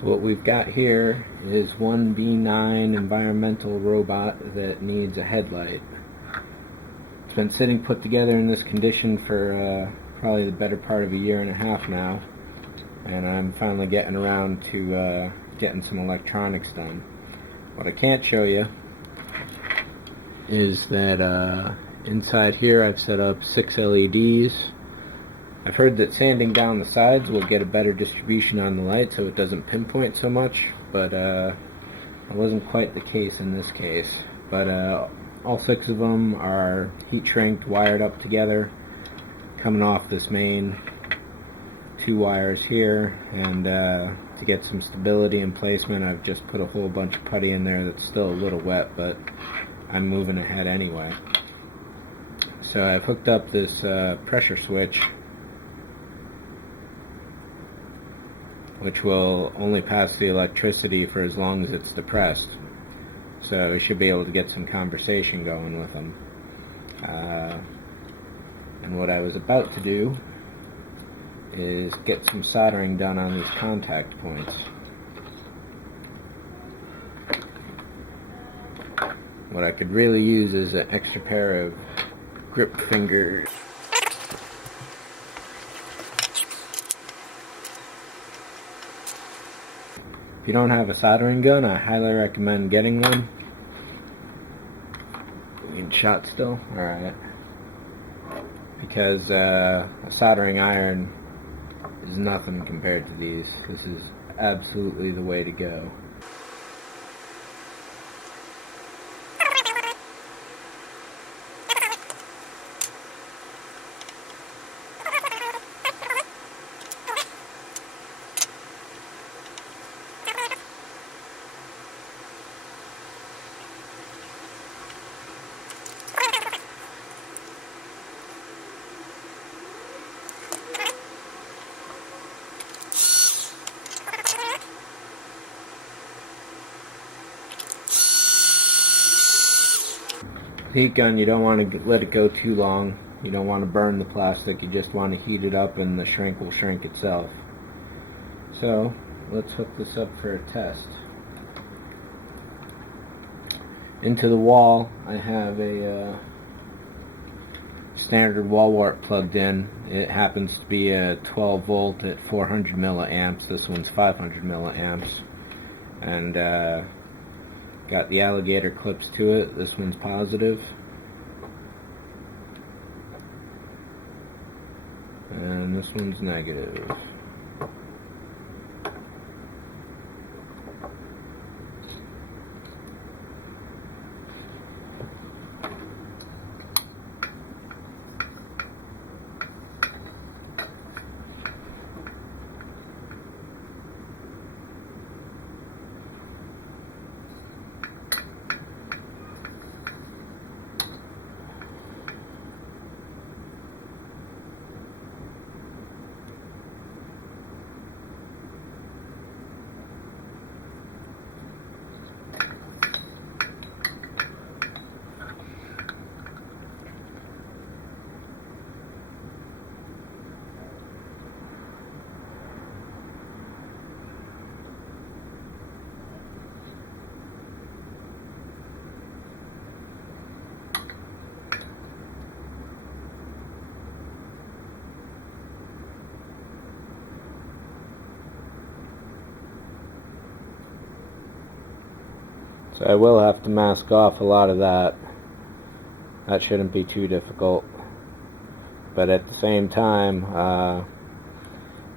So what we've got here is one B9 environmental robot that needs a headlight. It's been sitting put together in this condition for probably the better part of a year and a half now, and I'm finally getting around to getting some electronics done. What I can't show you is that inside here I've set up 6 LEDs. I've heard that sanding down the sides will get a better distribution on the light so it doesn't pinpoint so much, but it wasn't quite the case in this case. But all 6 of them are heat shrinked, wired up together, coming off this main 2 wires here, and to get some stability and placement I've just put a whole bunch of putty in there that's still a little wet, but I'm moving ahead anyway. So I've hooked up this pressure switch, which will only pass the electricity for as long as it's depressed. So we should be able to get some conversation going with them. And what I was about to do is get some soldering done on these contact points. What I could really use is an extra pair of grip fingers. If you don't have a soldering gun, I highly recommend getting one. You need shot still? Alright. Because a soldering iron is nothing compared to these. This is absolutely the way to go. Heat gun, you don't want to let it go too long. You don't want to burn the plastic. You just want to heat it up and the shrink will shrink itself. So let's hook this up for a test. Into the wall I have a standard wall wart plugged in. It happens to be a 12 volt at 400 milliamps. This one's 500 milliamps. And got the alligator clips to it. This one's positive. And this one's negative. So I will have to mask off a lot of that. That shouldn't be too difficult. But at the same time,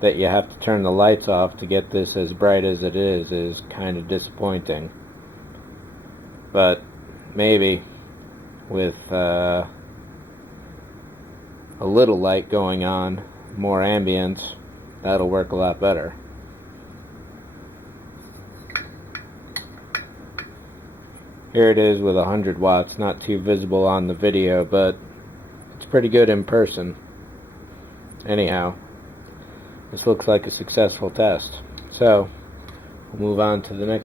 that you have to turn the lights off to get this as bright as it is kind of disappointing. But maybe with a little light going on, more ambience, that'll work a lot better. Here it is with 100 watts, not too visible on the video, but it's pretty good in person. Anyhow, this looks like a successful test. So, we'll move on to the next.